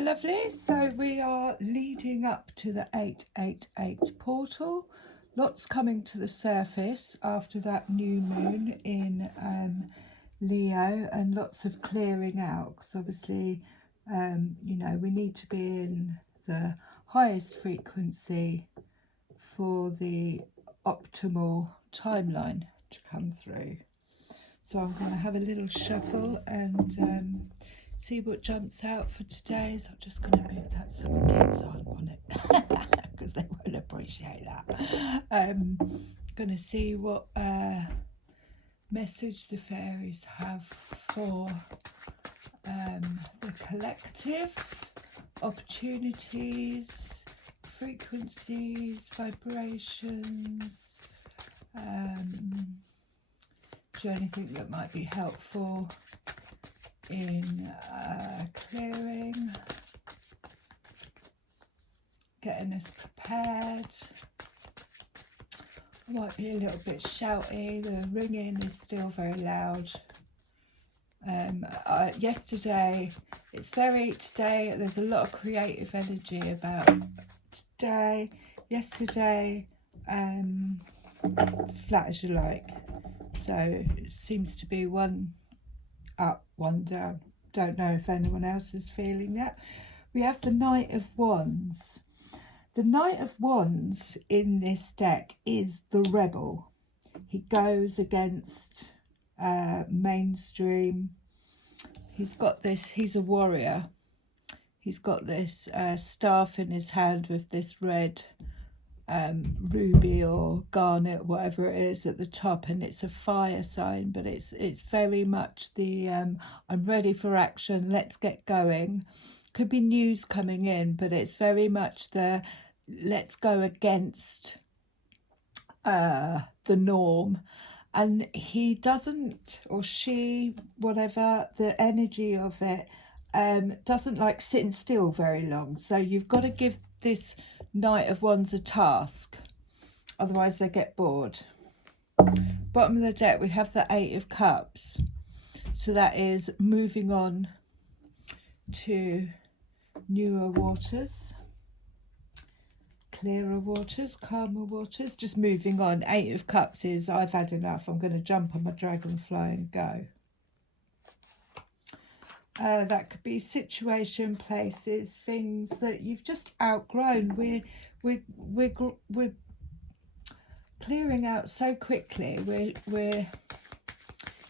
lovely. So we are leading up to the 888 portal. Lots coming to the surface after that new moon in Leo, and lots of clearing out, because obviously, we need to be in the highest frequency for the optimal timeline to come through. So I'm going to have a little shuffle and see what jumps out for today. So I'm just going to move that so the kids aren't on it because they won't appreciate that. Going to see what message the fairies have for the collective, opportunities, frequencies, vibrations, do anything that might be helpful in clearing, getting us prepared. I might be a little bit shouty, the ringing is still very loud. Yesterday, there's a lot of creative energy about today. Yesterday, flat as you like. So it seems to be one up, one down. Don't know if anyone else is feeling that. We have the Knight of Wands. The Knight of Wands in this deck is the rebel. He goes against mainstream. He's a warrior. He's got this staff in his hand with this red ruby or garnet, whatever it is, at the top, and it's a fire sign, but it's very much the I'm ready for action, let's get going. Could be news coming in, but it's very much the let's go against the norm. And he doesn't, or she, whatever, the energy of it doesn't like sitting still very long. So you've got to give this Knight of Wands a task, otherwise they get bored. Bottom of the deck we have the Eight of Cups, so that is moving on to newer waters, clearer waters, calmer waters, just moving on. Eight of Cups is I've had enough, I'm going to jump on my dragonfly and go. That could be situation, places, things that you've just outgrown. We're clearing out so quickly. We're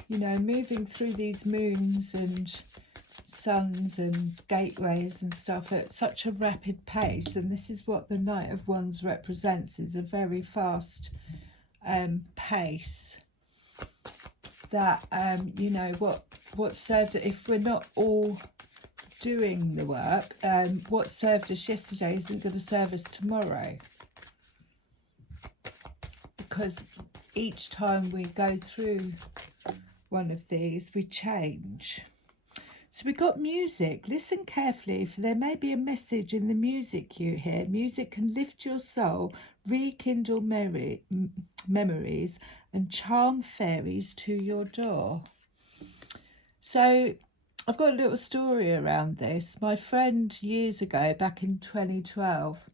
moving through these moons and suns and gateways and stuff at such a rapid pace, and this is what the Knight of Wands represents, is a very fast pace that what served, if we're not all doing the work, what served us yesterday isn't going to serve us tomorrow, because each time we go through one of these we change. So we got music. Listen carefully, for there may be a message in the music you hear. Music can lift your soul, rekindle memories, and charm fairies to your door. So I've got a little story around this. My friend years ago, back in 2012,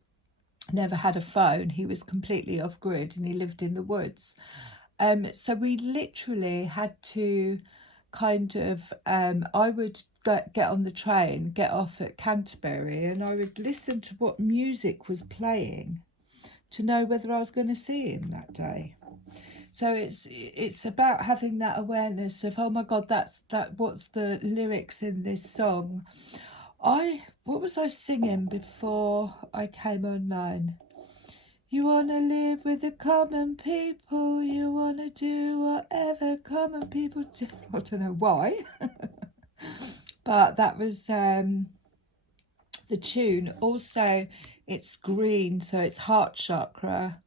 never had a phone. He was completely off grid and he lived in the woods. So we literally had to kind of, I would get on the train, get off at Canterbury, and I would listen to what music was playing to know whether I was going to see him that day. So it's about having that awareness of, oh my God, what's the lyrics in this song? What was I singing before I came online? You want to live with the common people, you want to do whatever common people do. I don't know why, but that was the tune. Also, it's green, so it's heart chakra.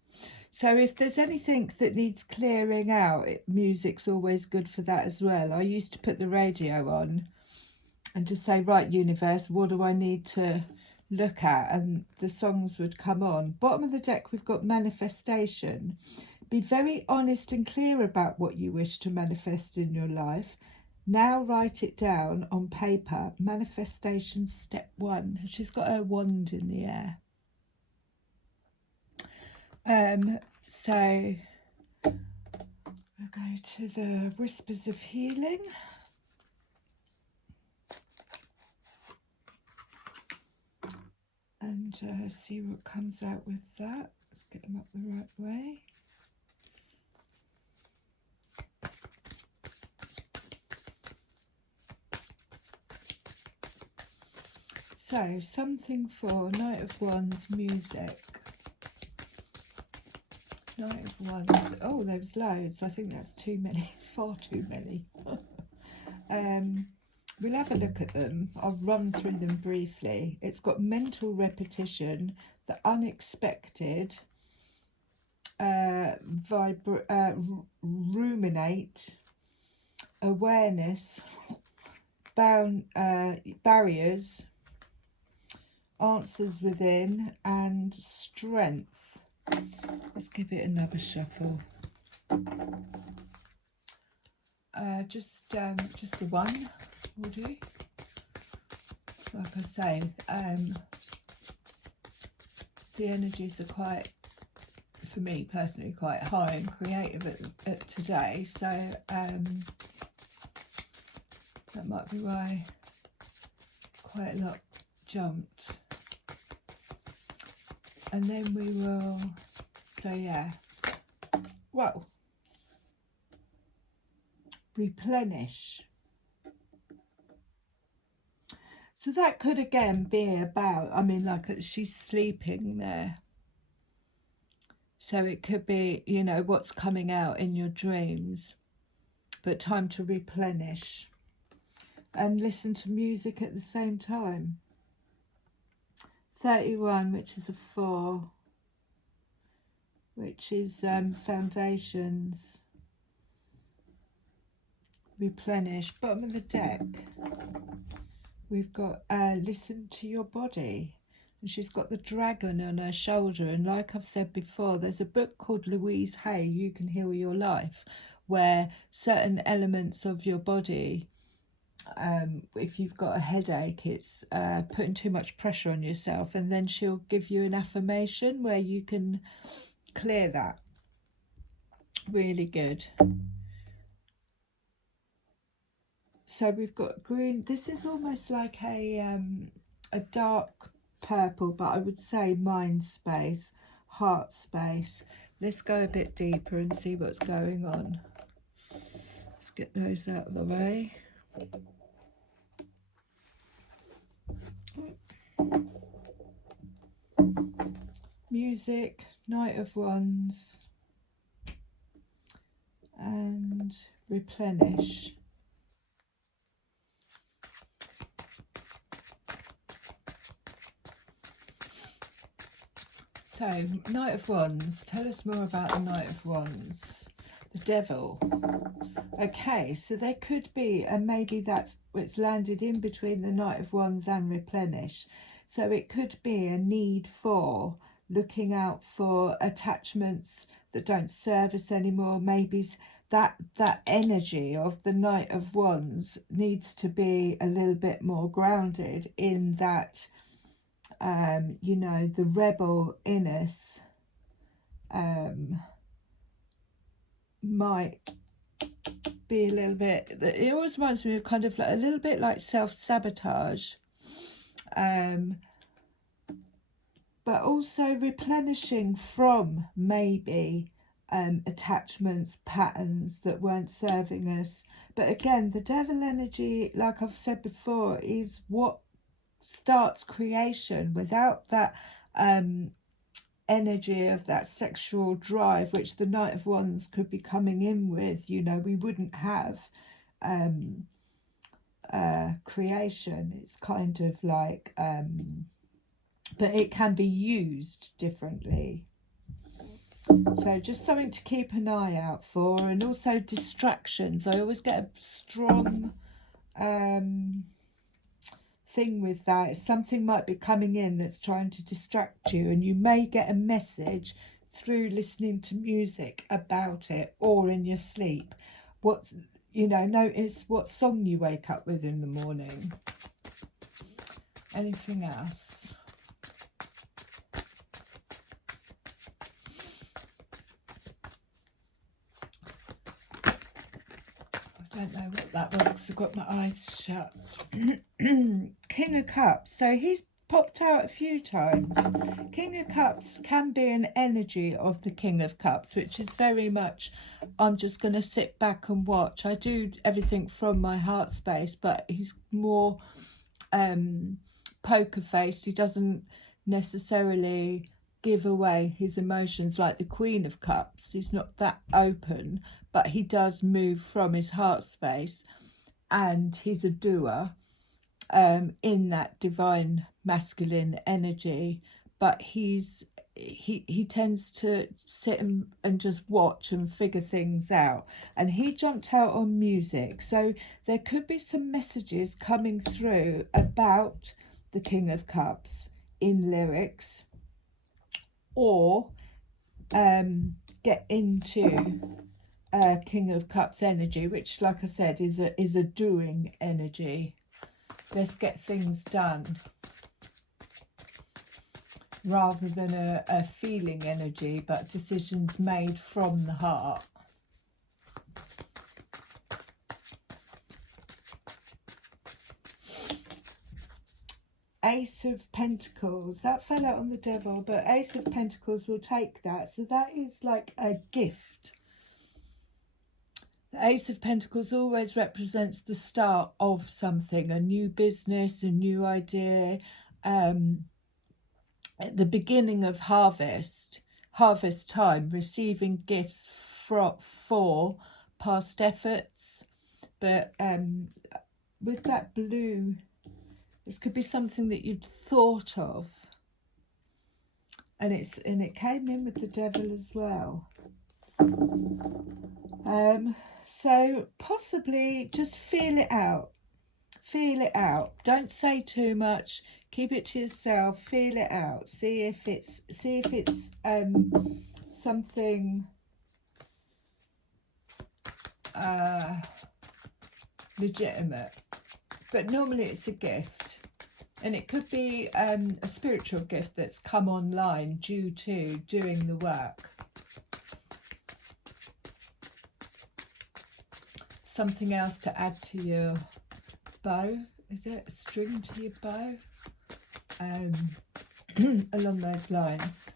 So if there's anything that needs clearing out, music's always good for that as well. I used to put the radio on and just say, right, universe, what do I need to look at? And the songs would come on. Bottom of the deck, we've got manifestation. Be very honest and clear about what you wish to manifest in your life. Now write it down on paper. Manifestation step 1. She's got her wand in the air. So we'll go to the Whispers of Healing. And see what comes out with that. Let's get them up the right way. So, something for Knight of Wands music. Knight of Wands. Oh, there was loads. I think that's too many. Far too many. We'll have a look at them. I'll run through them briefly. It's got mental repetition, the unexpected, ruminate, awareness, barriers, answers within, and strength. Let's give it another shuffle. Just the one will do. Like I say, the energies are quite, for me personally, quite high and creative at today. So that might be why quite a lot jumped. And then we will, so yeah, well, replenish. So that could again be about, I mean, like she's sleeping there. So it could be, you know, what's coming out in your dreams, but time to replenish and listen to music at the same time. 31, which is a 4, which is foundations. Replenish. Bottom of the deck, we've got listen to your body. And she's got the dragon on her shoulder. And like I've said before, there's a book called Louise Hay, You Can Heal Your Life, where certain elements of your body, if you've got a headache, it's putting too much pressure on yourself, and then she'll give you an affirmation where you can clear that. Really good. So we've got green. This is almost like a dark purple, but I would say mind space, heart space. Let's go a bit deeper and see what's going on. Let's get those out of the way. Music, Knight of Wands, and replenish. So, Knight of Wands, tell us more about the Knight of Wands. The Devil. Okay, so there could be, and maybe it's landed in between the Knight of Wands and replenish. So it could be a need for looking out for attachments that don't serve us anymore. Maybe that energy of the Knight of Wands needs to be a little bit more grounded in that, you know, the rebel in us might be a little bit, it always reminds me of kind of like a little bit like self-sabotage, but also replenishing from maybe attachments, patterns that weren't serving us. But again, the devil energy, like I've said before, is what starts creation. Without that energy of that sexual drive, which the Knight of Wands could be coming in with, you know, we wouldn't have creation. It's kind of like but it can be used differently. So just something to keep an eye out for. And also distractions. I always get a strong thing with that. Something might be coming in that's trying to distract you, and you may get a message through listening to music about it or in your sleep. you know, notice what song you wake up with in the morning. Anything else? I don't know what that was because I've got my eyes shut. King of Cups. So he's popped out a few times. King of Cups can be an energy of the King of Cups, which is very much, I'm just going to sit back and watch. I do everything from my heart space, but he's more poker faced. He doesn't necessarily give away his emotions like the Queen of Cups. He's not that open, but he does move from his heart space, and he's a doer in that divine masculine energy. But he tends to sit and just watch and figure things out. And he jumped out on music, so there could be some messages coming through about the King of Cups in lyrics, or get into King of Cups energy, which, like I said, is a doing energy. Let's get things done, rather than a feeling energy, but decisions made from the heart. Ace of Pentacles, that fell out on the Devil, but Ace of Pentacles will take that. So that is like a gift. The Ace of Pentacles always represents the start of something, a new business, a new idea, at the beginning of harvest time, receiving gifts for past efforts. But with that blue, this could be something that you'd thought of, and it came in with the Devil as well. So possibly just feel it out. Feel it out. Don't say too much. Keep it to yourself. Feel it out. See if it's something legitimate. But normally it's a gift, and it could be a spiritual gift that's come online due to doing the work. Something else to add to your bow. Is it a string to your bow? Along those lines.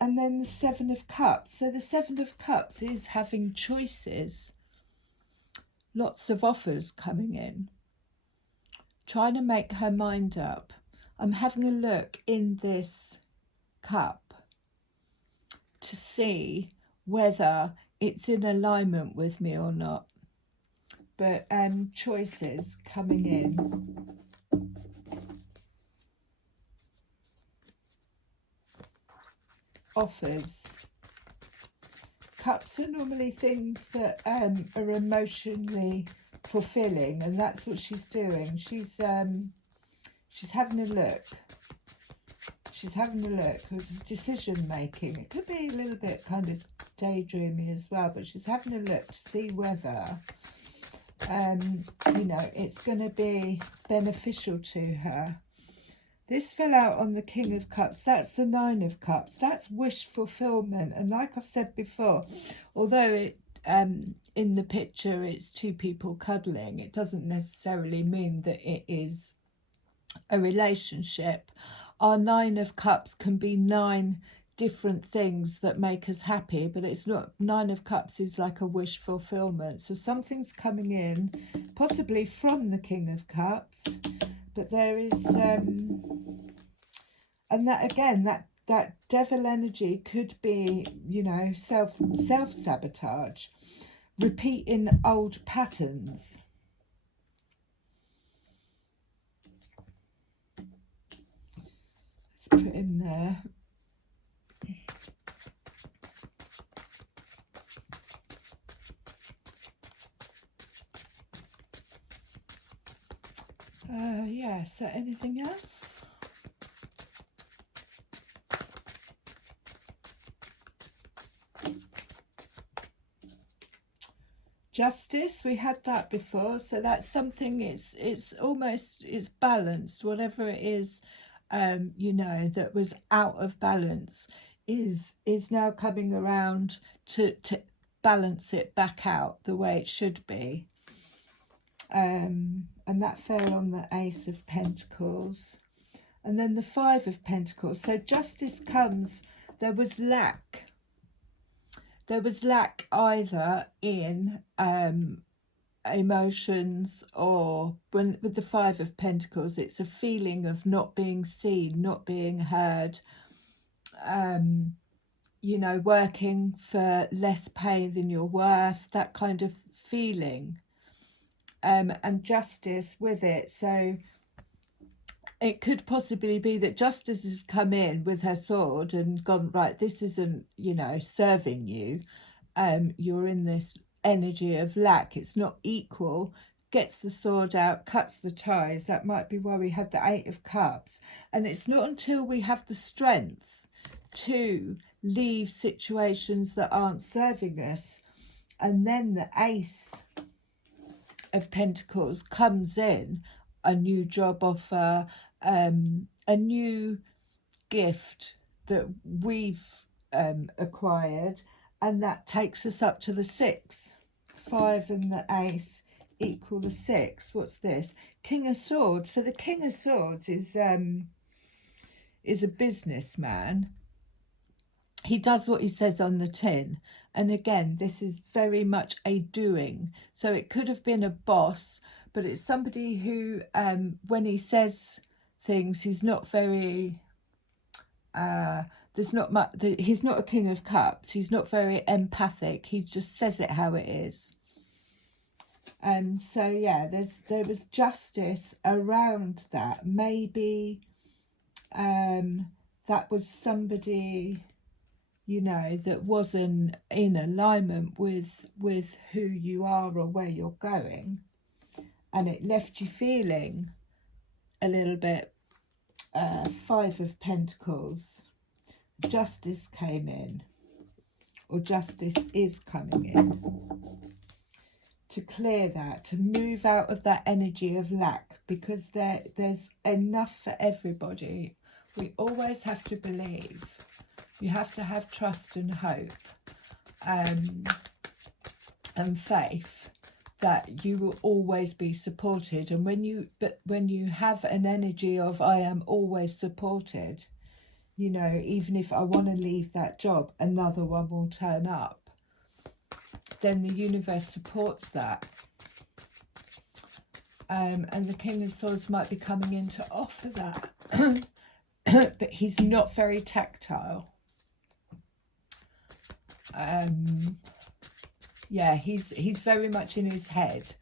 And then the Seven of Cups. So the Seven of Cups is having choices. Lots of offers coming in. Trying to make her mind up. I'm having a look in this cup to see whether it's in alignment with me or not. But choices coming in. Offers. Cups are normally things that are emotionally fulfilling, and that's what she's doing. She's having a look. She's having a look. It's decision making. It could be a little bit kind of daydreamy as well, but she's having a look to see whether you know, it's going to be beneficial to her. This fell out on the King of Cups. That's the Nine of Cups. That's wish fulfillment. And like I've said before, although it in the picture it's two people cuddling, it doesn't necessarily mean that it is a relationship. Our Nine of Cups can be 9 different things that make us happy, but it's not. Nine of Cups is like a wish fulfillment. So something's coming in, possibly from the King of Cups, but there is and that again, that devil energy could be, you know, self-sabotage, repeating old patterns. Let's put in there. Yeah, so anything else? Justice, we had that before, so that's something, it's almost, it's balanced, whatever it is, you know, that was out of balance is now coming around to balance it back out the way it should be. And that fell on the Ace of Pentacles. And then the Five of Pentacles. So justice comes, there was lack. There was lack either in emotions, or when with the Five of Pentacles, it's a feeling of not being seen, not being heard, you know, working for less pay than you're worth, that kind of feeling. And justice with it. So it could possibly be that justice has come in with her sword and gone, right, this isn't, you know, serving you. You're in this energy of lack. It's not equal. Gets the sword out, cuts the ties. That might be why we had the Eight of Cups. And it's not until we have the strength to leave situations that aren't serving us, and then the Ace of Pentacles comes in, a new job offer, a new gift that we've acquired, and that takes us up to the 6. 5 and the Ace equal the 6. What's this? King of Swords. So the King of Swords is a businessman. He does what he says on the tin. And again, this is very much a doing. So it could have been a boss, but it's somebody who, when he says things, he's not very, there's not much, he's not a King of Cups. He's not very empathic. He just says it how it is. So yeah, there was justice around that. Maybe that was somebody, you know, that wasn't in alignment with who you are or where you're going, and it left you feeling a little bit. 5 of Pentacles, justice came in, or justice is coming in to clear that, to move out of that energy of lack, because there's enough for everybody. We always have to believe. You have to have trust and hope, and faith that you will always be supported. And when you have an energy of I am always supported, you know, even if I want to leave that job, another one will turn up. Then the universe supports that. And the King of Swords might be coming in to offer that. But he's not very tactile. Yeah, he's very much in his head.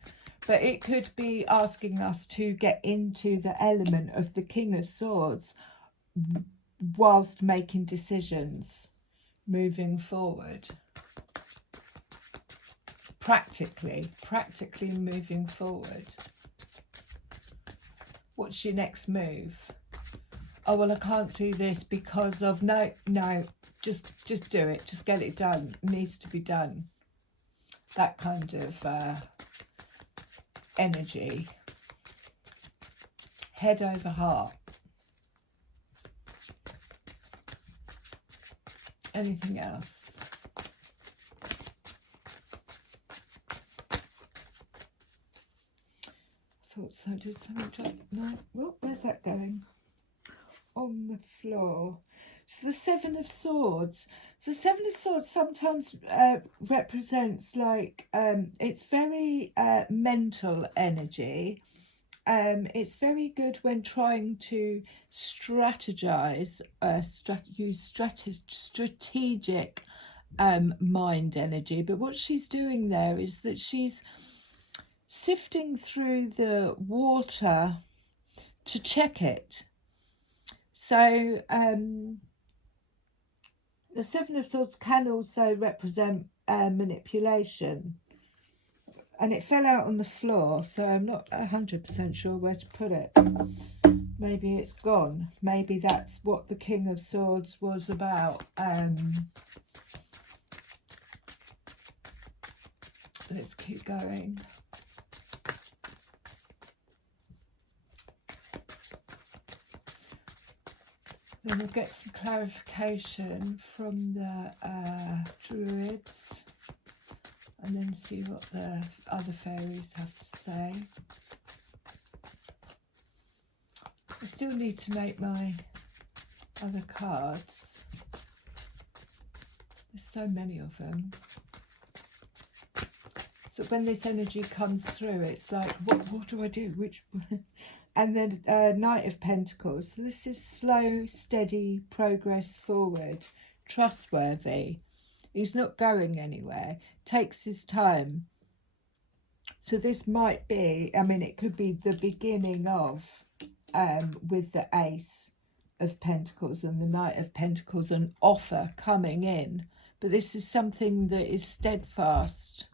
But it could be asking us to get into the element of the King of Swords whilst making decisions moving forward. Practically moving forward. What's your next move? Oh, well, I can't do this because of... No, just do it. Just get it done. It needs to be done. That kind of energy. Head over heart. Anything else? Thought so. Did something drop? No. Oh, where's that going? On the floor. So the Seven of Swords. So the Seven of Swords sometimes represents like it's very mental energy. It's very good when trying to strategize, use strategic mind energy. But what she's doing there is that she's sifting through the water to check it. So the Seven of Swords can also represent manipulation. And it fell out on the floor, so I'm not 100% sure where to put it. Maybe it's gone. Maybe that's what the King of Swords was about. let's keep going. Then we'll get some clarification from the druids, and then see what the other fairies have to say. I still need to make my other cards. There's so many of them. So when this energy comes through, it's like, what do I do? Which? And then Knight of Pentacles. So this is slow, steady progress forward, trustworthy. He's not going anywhere. Takes his time. So this might be, I mean, it could be the beginning of, with the Ace of Pentacles and the Knight of Pentacles, an offer coming in. But this is something that is steadfast.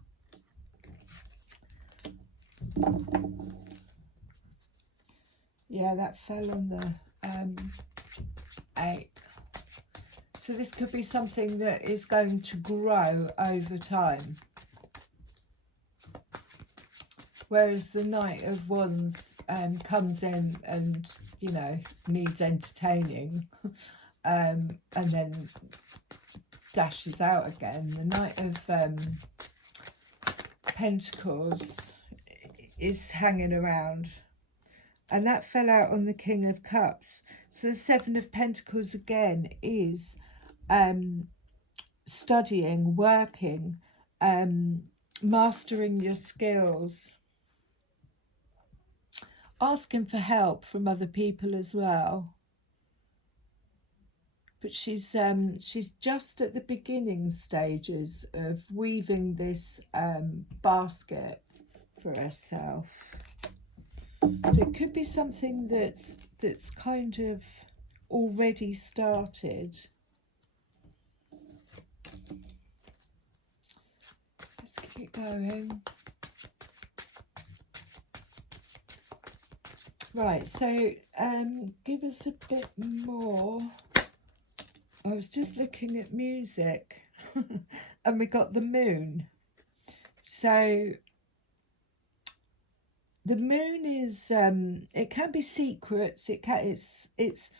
Yeah, that fell on the 8. So this could be something that is going to grow over time. Whereas the Knight of Wands comes in and, you know, needs entertaining and then dashes out again. The Knight of Pentacles is hanging around. And that fell out on the King of Cups. So the Seven of Pentacles again is studying, working, mastering your skills, asking for help from other people as well. But she's just at the beginning stages of weaving this basket for herself. So it could be something that's kind of already started. Let's keep going. Right, so give us a bit more. I was just looking at music and we got the moon. So the moon is, it can be secrets, it's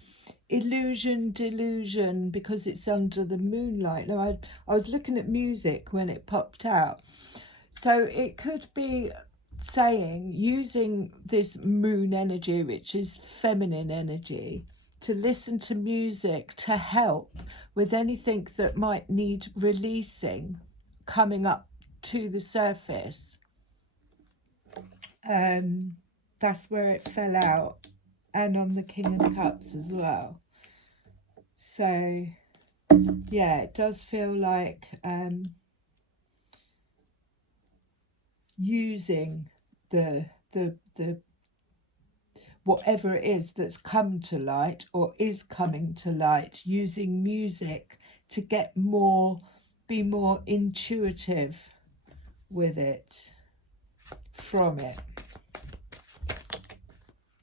illusion, delusion, because it's under the moonlight. Now, I was looking at music when it popped out. So it could be saying, using this moon energy, which is feminine energy, to listen to music to help with anything that might need releasing, coming up to the surface. That's where it fell out, and on the King of Cups as well. So yeah, it does feel like using the whatever it is that's come to light or is coming to light, using music to get more, be more intuitive with it, from it.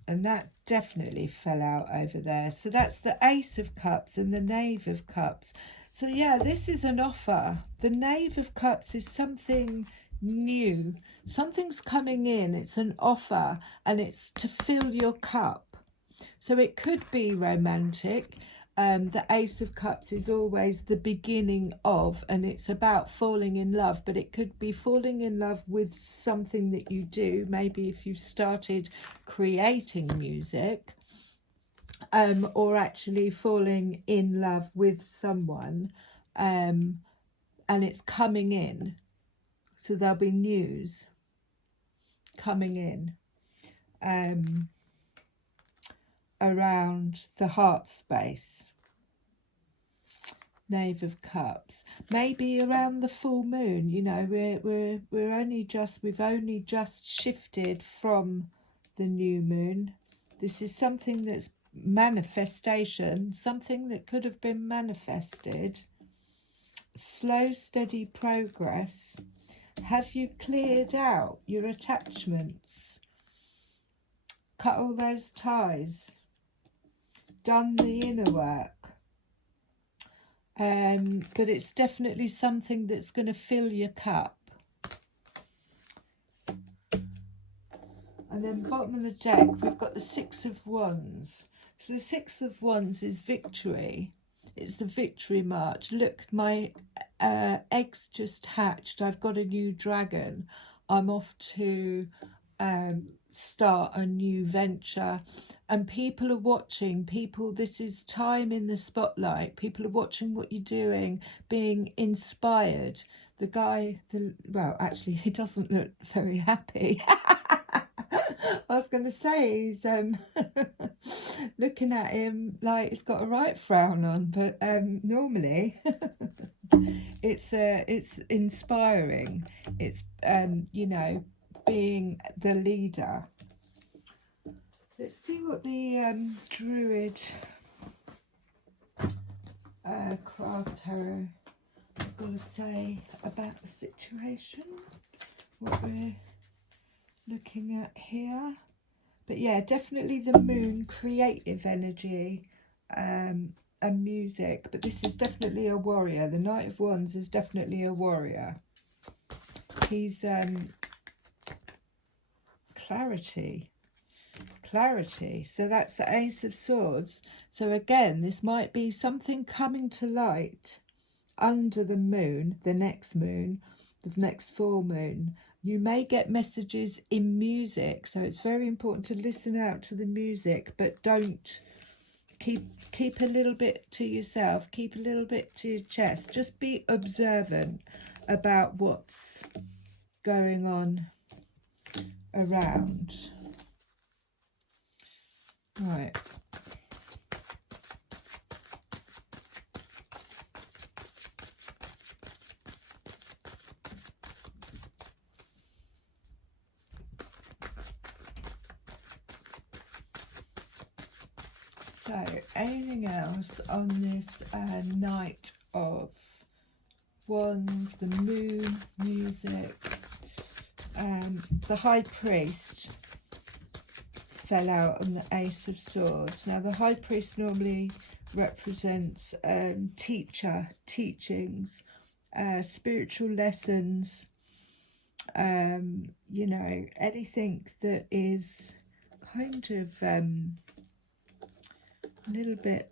And that definitely fell out over there. So that's the Ace of Cups and the Knave of Cups. So yeah, this is an offer. The Knave of Cups is something new. Something's coming in. It's an offer, and it's to fill your cup. So it could be romantic. The Ace of Cups is always the beginning of, and it's about falling in love, but it could be falling in love with something that you do. Maybe if you've started creating music, or actually falling in love with someone, and it's coming in. So there'll be news coming in around the heart space. Knave of Cups, maybe around the full moon. You know, we've only just shifted from the new moon. This is something that's manifestation, something that could have been manifested. Slow, steady progress. Have you cleared out your attachments? Cut all those ties? Done the inner work? But it's definitely something that's going to fill your cup. And then bottom of the deck, we've got the Six of Wands. So the Six of Wands is victory. It's the victory march. Look, my eggs just hatched. I've got a new dragon. I'm off to start a new venture. And people are watching. People, this is time in the spotlight. People are watching what you're doing, being inspired. The guy, well, actually, he doesn't look very happy. I was going to say he's looking at him like he's got a right frown on, but normally it's inspiring. It's you know, being the leader. Let's see what the Druid craft tarot have got to say about the situation. What we're looking at here. But yeah, definitely the moon, creative energy, and music. But this is definitely a warrior. The Knight of Wands is definitely a warrior. He's clarity. So that's the Ace of Swords. So again, this might be something coming to light under the moon, the next full moon. You may get messages in music, so it's very important to listen out to the music, but don't keep a little bit to yourself, keep a little bit to your chest. Just be observant about what's going on around. Right. So, anything else on this Knight of Wands, the moon, music? The High Priest fell out on the Ace of Swords. Now, the High Priest normally represents teachings, spiritual lessons, you know, anything that is kind of a little bit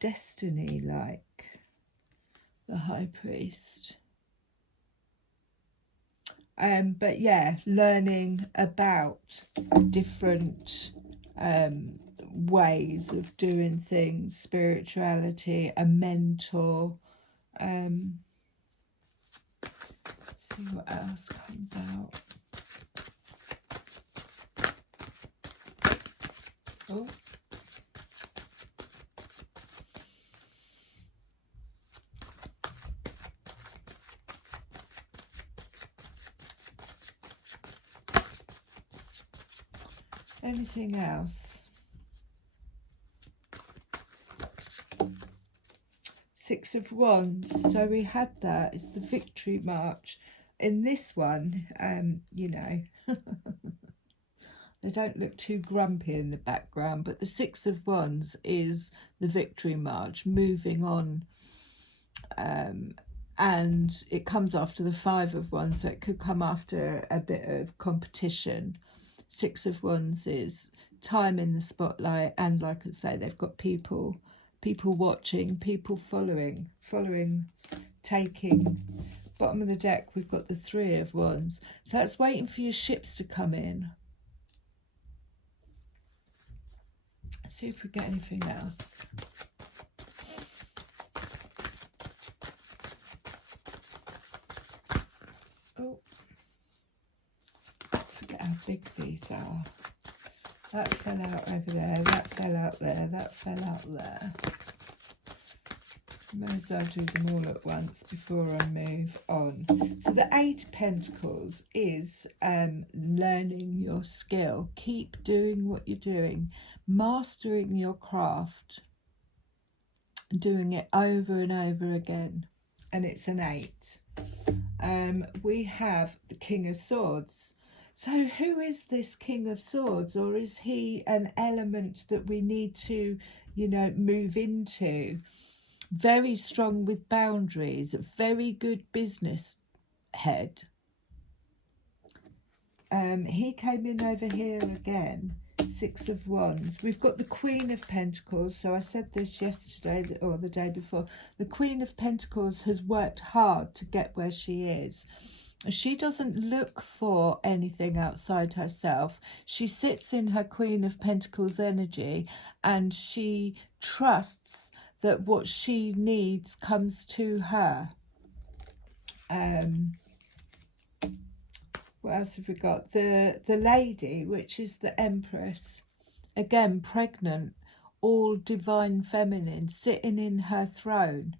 destiny-like, the High Priest. But yeah, learning about different ways of doing things, spirituality, a mentor. See what else comes out. Oh. Anything else? Six of Wands. So we had that. It's the victory march. In this one, you know, they don't look too grumpy in the background, but the Six of Wands is the victory march, moving on. And it comes after the Five of Wands, so it could come after a bit of competition. Six of Wands is time in the spotlight, and like I say, they've got people watching, people following, taking. Bottom of the deck, we've got the Three of Wands. So that's waiting for your ships to come in. Let's see if we get anything else. Oh, I forget how big these are. That fell out over there, that fell out there, that fell out there. May as well do them all at once before I move on. So the Eight of Pentacles is learning your skill. Keep doing what you're doing, mastering your craft, doing it over and over again. And it's an 8. We have the King of Swords. So who is this King of Swords? Or is he an element that we need to, you know, move into? Very strong with boundaries, very good business head. he came in over here again, 6 of Wands. We've got the Queen of Pentacles. So I said this yesterday or the day before. The Queen of Pentacles has worked hard to get where she is. She doesn't look for anything outside herself. She sits in her Queen of Pentacles energy, and she trusts that what she needs comes to her. What else have we got? The Lady, which is the Empress. Again, pregnant, all divine feminine, sitting in her throne,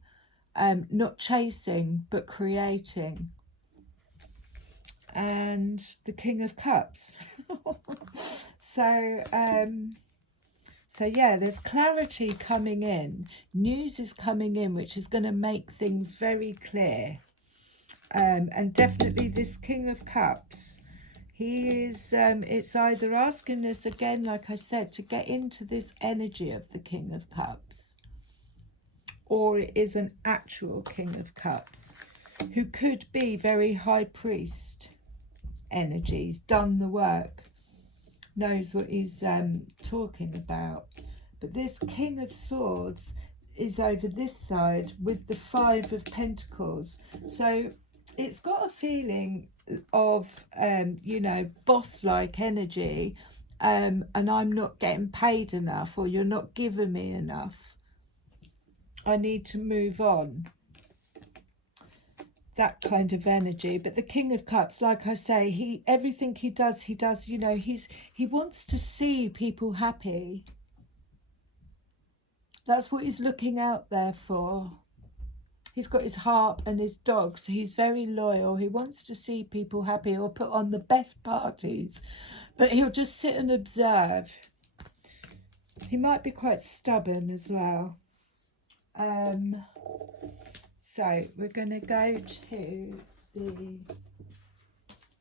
not chasing, but creating. And the King of Cups. So yeah, there's clarity coming in. News is coming in, which is going to make things very clear. And definitely this King of Cups, he is, it's either asking us again, like I said, to get into this energy of the King of Cups, or it is an actual King of Cups who could be very high priest energies, done the work, knows what he's talking about. But this King of Swords is over this side with the 5 of Pentacles. So it's got a feeling of, you know, boss-like energy, and I'm not getting paid enough, or you're not giving me enough. I need to move on. That kind of energy. But the King of Cups, like I say, everything he does, you know, he wants to see people happy. That's what he's looking out there for. He's got his harp and his dog, so he's very loyal. He wants to see people happy, or put on the best parties, but he'll just sit and observe. He might be quite stubborn as well. So we're going to go to the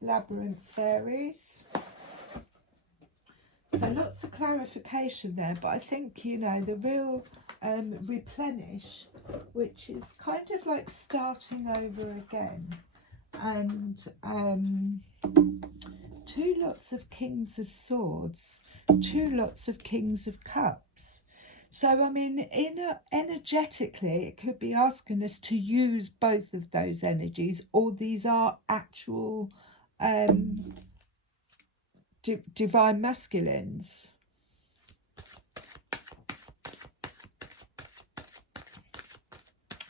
Labyrinth Fairies. So lots of clarification there, but I think, you know, the real replenish, which is kind of like starting over again, and 2 lots of Kings of Swords, 2 lots of Kings of Cups. So, I mean, energetically, it could be asking us to use both of those energies, or these are actual divine masculines.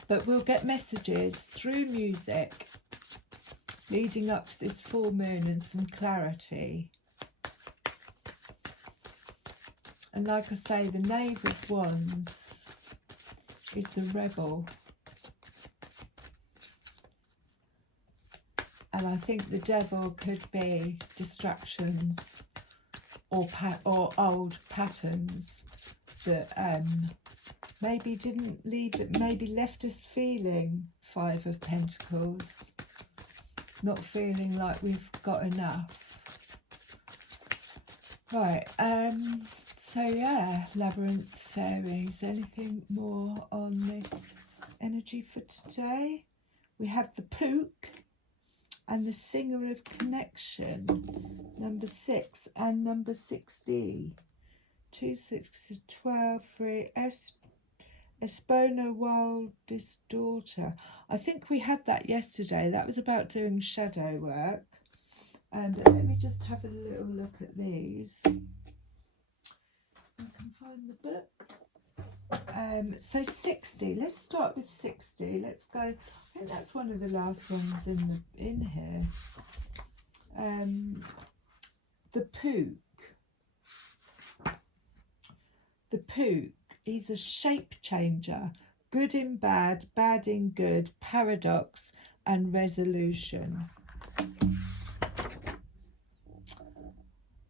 But we'll get messages through music leading up to this full moon and some clarity. And like I say, the Knave of Wands is the rebel. And I think the devil could be distractions or old patterns that maybe didn't leave it, maybe left us feeling 5 of Pentacles, not feeling like we've got enough. Right, so yeah, Labyrinth Fairies. Anything more on this energy for today? We have the Pook and the Singer of Connection, number 6 and number 60. 2, 6, 12, 3, Espona Wildest Daughter. I think we had that yesterday. That was about doing shadow work. But let me just have a little look at these. I can find the book. So 60. Let's start with 60. Let's go. I think that's one of the last ones in here. The Pook. The Pook. He's a shape changer. Good in bad, bad in good, paradox and resolution.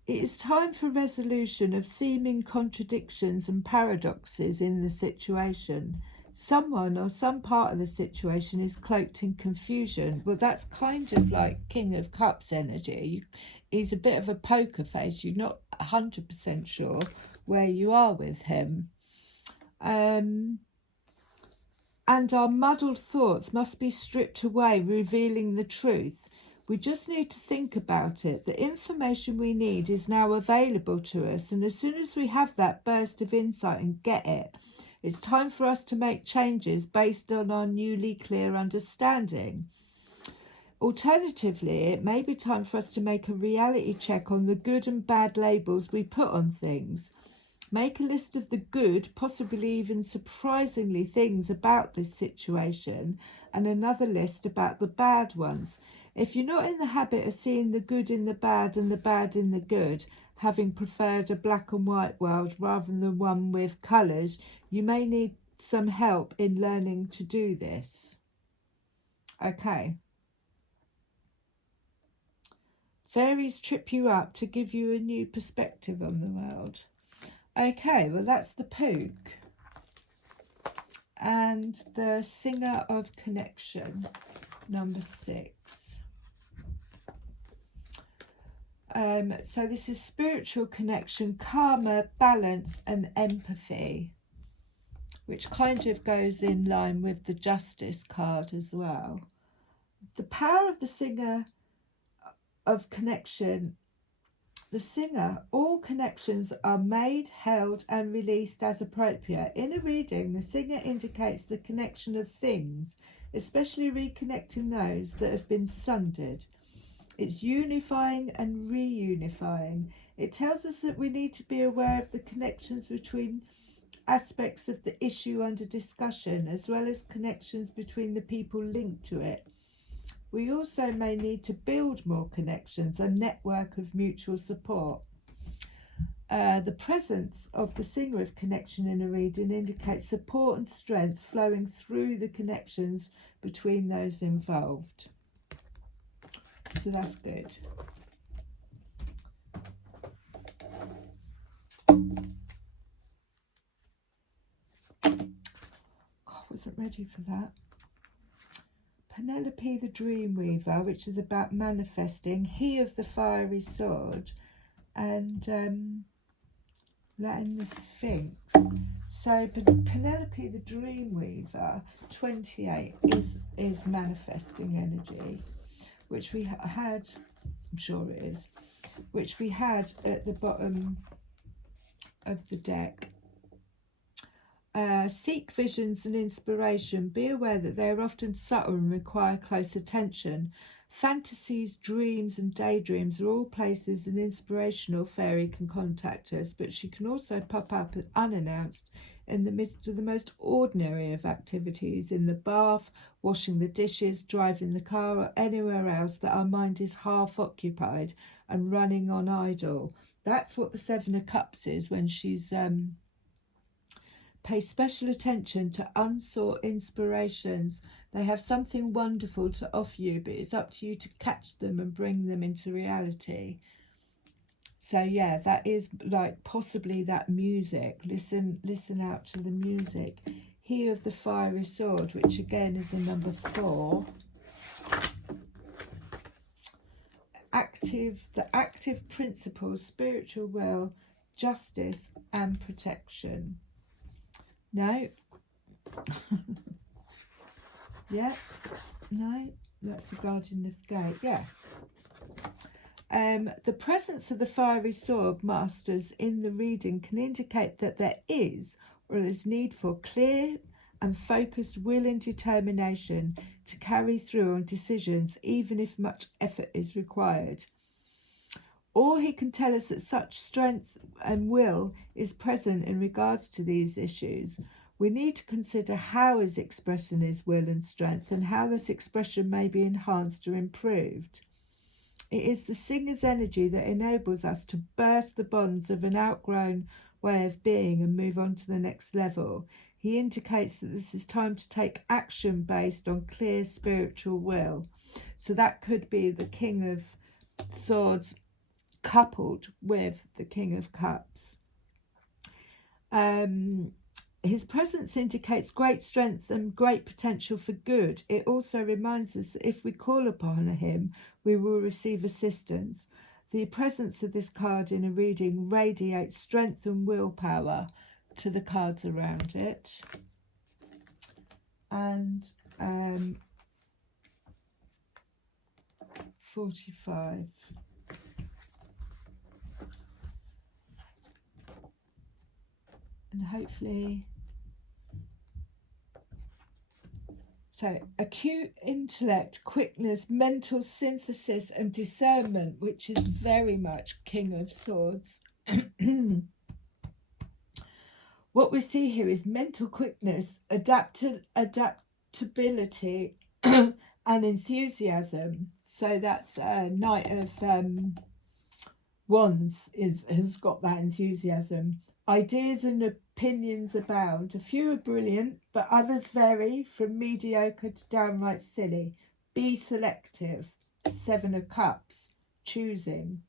It is time for resolution of seeming contradictions and paradoxes in the situation. Someone or some part of the situation is cloaked in confusion. Well, that's kind of like King of Cups energy. He's a bit of a poker face. You're not 100% sure where you are with him. And our muddled thoughts must be stripped away, revealing the truth. We just need to think about it. The information we need is now available to us, and as soon as we have that burst of insight and get it, it's time for us to make changes based on our newly clear understanding. Alternatively, it may be time for us to make a reality check on the good and bad labels we put on things. Make a list of the good, possibly even surprisingly things about this situation, and another list about the bad ones. If you're not in the habit of seeing the good in the bad and the bad in the good, having preferred a black and white world rather than one with colours, you may need some help in learning to do this. Okay. Fairies trip you up to give you a new perspective on the world. Okay, well that's the Pook and the Singer of Connection, number 6. So this is spiritual connection, karma, balance and empathy, which kind of goes in line with the Justice card as well. The power of the Singer of Connection. The Singer, all connections are made, held and released as appropriate. In a reading, the Singer indicates the connection of things, especially reconnecting those that have been sundered. It's unifying and reunifying. It tells us that we need to be aware of the connections between aspects of the issue under discussion, as well as connections between the people linked to it. We also may need to build more connections, a network of mutual support. The presence of the Singer of Connection in a reading indicates support and strength flowing through the connections between those involved. So that's good. I wasn't ready for that. Penelope the Dreamweaver, which is about manifesting, he of the fiery sword, and letting the Sphinx. So Penelope the Dreamweaver, 28, is manifesting energy, which we had, I'm sure it is, which we had at the bottom of the deck. Seek visions and inspiration. Be aware that they are often subtle and require close attention. Fantasies, dreams and daydreams are all places an inspirational fairy can contact us, but she can also pop up unannounced in the midst of the most ordinary of activities, in the bath, washing the dishes, driving the car, or anywhere else that our mind is half occupied and running on idle. That's what the Seven of Cups is when she's pay special attention to unsought inspirations. They have something wonderful to offer you, but it's up to you to catch them and bring them into reality. So yeah, that is like possibly that music. Listen out to the music. He of the fiery sword, which again is a number 4. The active principles, spiritual will, justice and protection. No. Yeah. No. That's the Guardian of the Gate. Yeah. The presence of the fiery sword masters in the reading can indicate that there is or is need for clear and focused will and determination to carry through on decisions, even if much effort is required. Or he can tell us that such strength and will is present in regards to these issues. We need to consider how is expressing his will and strength, and how this expression may be enhanced or improved. It is the Singer's energy that enables us to burst the bonds of an outgrown way of being and move on to the next level. He indicates that this is time to take action based on clear spiritual will. So that could be the King of Swords coupled with the King of Cups. His presence indicates great strength and great potential for good. It also reminds us that if we call upon him, we will receive assistance. The presence of this card in a reading radiates strength and willpower to the cards around it. And 45. And hopefully, so acute intellect, quickness, mental synthesis and discernment, which is very much King of Swords. What we see here is mental quickness, adaptability and enthusiasm. So that's Knight of Wands has got that enthusiasm. Ideas and opinions abound. A few are brilliant, but others vary from mediocre to downright silly. Be selective. 7 of Cups. Choosing.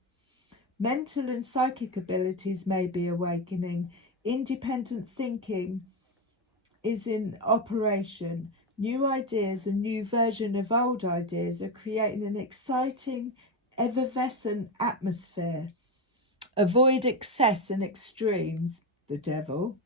Mental and psychic abilities may be awakening. Independent thinking is in operation. New ideas and new version of old ideas are creating an exciting, effervescent atmosphere. Avoid excess and extremes, the Devil.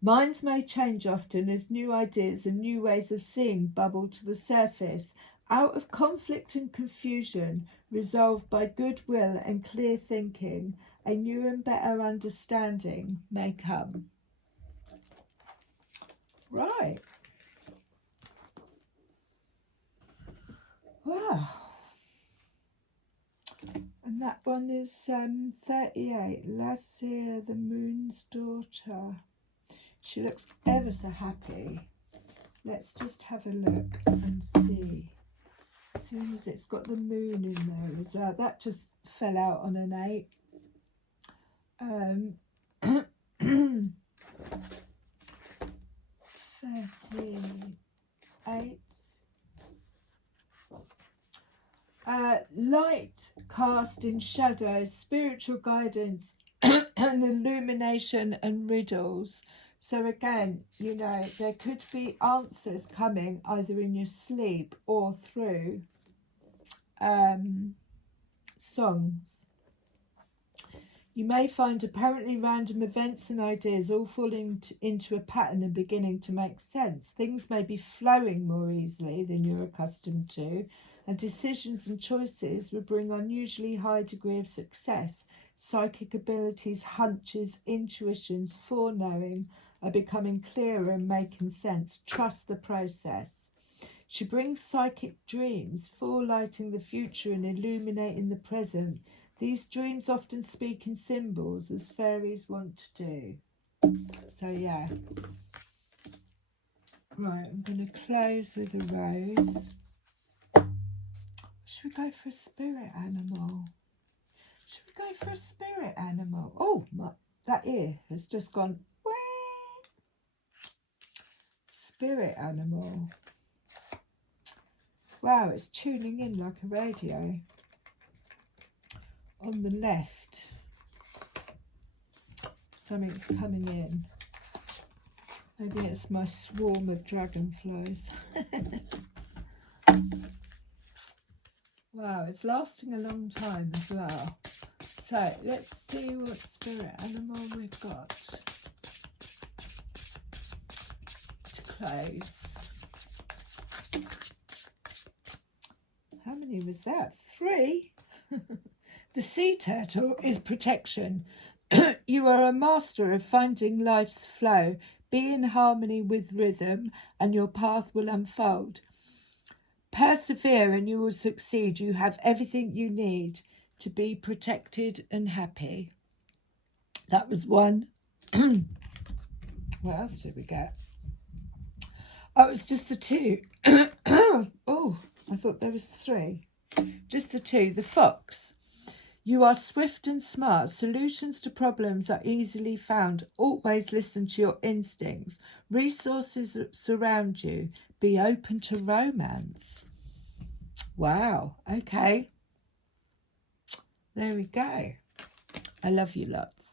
Minds may change often as new ideas and new ways of seeing bubble to the surface. Out of conflict and confusion, resolved by goodwill and clear thinking, a new and better understanding may come. Right. Wow. And that one is 38. Lassia, the Moon's Daughter. She looks ever so happy. Let's just have a look and see. As soon as it's got the moon in there as well. That just fell out on an 8. 38. Light cast in shadows, spiritual guidance and illumination and riddles. So again, you know, there could be answers coming either in your sleep or through songs. You may find apparently random events and ideas all falling into a pattern and beginning to make sense. Things may be flowing more easily than you're accustomed to, and decisions and choices will bring unusually high degree of success. Psychic abilities, hunches, intuitions, foreknowing are becoming clearer and making sense. Trust the process. She brings psychic dreams, forelighting the future and illuminating the present. These dreams often speak in symbols, as fairies want to do. So, yeah. Right, I'm going to close with a rose. Should we go for a spirit animal? Should we go for a spirit animal? Oh, that ear has just gone. Whee! Spirit animal. Wow, it's tuning in like a radio. On the left, something's coming in. Maybe it's my swarm of dragonflies. Wow, it's lasting a long time as well. So let's see what spirit animal we've got to close. How many was that? 3? The sea turtle is protection. You are a master of finding life's flow. Be in harmony with rhythm and your path will unfold. Persevere and you will succeed. You have everything you need to be protected and happy. That was 1. What else did we get? Oh, it was just the 2. Oh, I thought there was 3. Just the 2. The fox. You are swift and smart. Solutions to problems are easily found. Always listen to your instincts. Resources surround you. Be open to romance. Wow. Okay. There we go. I love you lots.